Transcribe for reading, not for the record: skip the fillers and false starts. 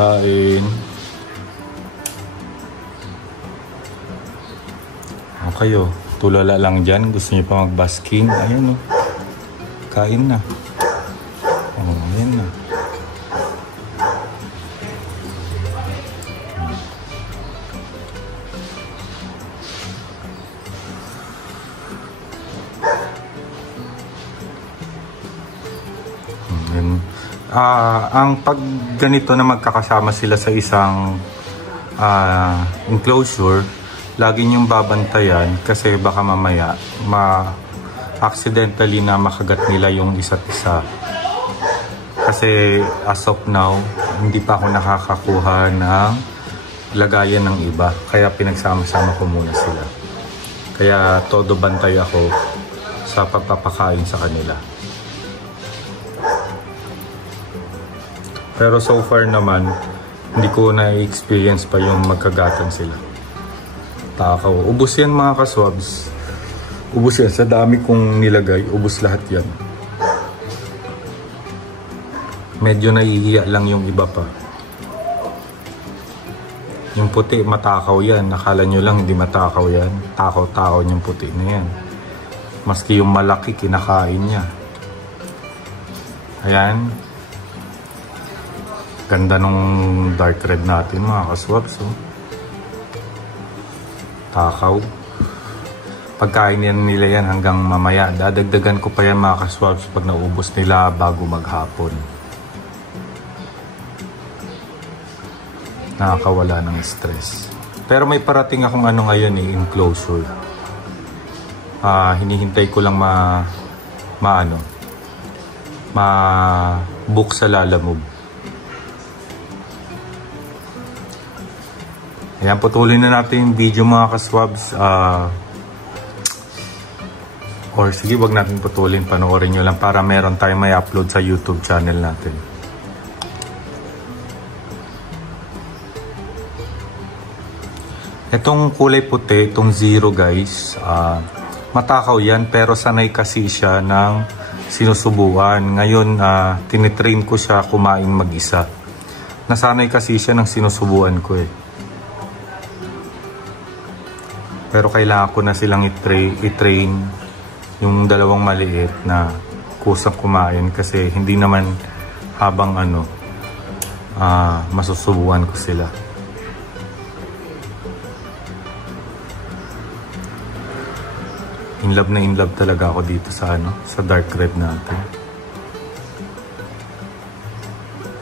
Kain. Okay oh. Tulala lang dyan. Gusto niyo pa mag-basking. Ayan oh. Kain na. Oh, ayan na. Ang pag ganito na magkakasama sila sa isang enclosure, lagi niyong babantayan kasi baka mamaya accidentally na makagat nila yung isa't isa. Kasi as of now, hindi pa ako nakakakuha ng lagayan ng iba. Kaya pinagsama-sama ko muna sila. Kaya todo bantay ako sa pagpapakain sa kanila. Pero so far naman, hindi ko na-experience pa yung magkagatan sila. Takaw. Ubus yan mga kaswabs. Ubus yan. Sa dami kong nilagay, ubus lahat yan. Medyo nahihiya lang yung iba pa. Yung puti, matakaw yan. Nakala nyo lang hindi matakaw yan. Takaw-takaw yung puti na yan. Maski yung malaki, kinakain niya. Ayan. Ganda nung dark red natin mga kaswabs. Oh. Takaw. Pagkain yan nila yan hanggang mamaya. Dadagdagan ko pa yan mga kaswabs pag naubos nila bago maghapon. Nakakawala ng stress. Pero may parating akong ano ngayon eh, enclosure. Hinihintay ko lang ma-book sa Lalamove. Ayan, patuloy na natin yung video mga kaswabs. Or sige, wag natin putulin. Panoorin nyo lang para meron tayong may upload sa YouTube channel natin. Itong kulay puti, itong zero guys, matakaw yan pero sanay kasi siya ng sinusubuan. Ngayon, tinitrain ko siya kumain mag-isa. Nasanay kasi siya ng sinusubuan ko eh. Pero kailangan ko na silang i-train yung dalawang maliit na kusang kumain kasi hindi naman habang masusubuan ko sila. In love na in love talaga ako dito sa sa dark red natin.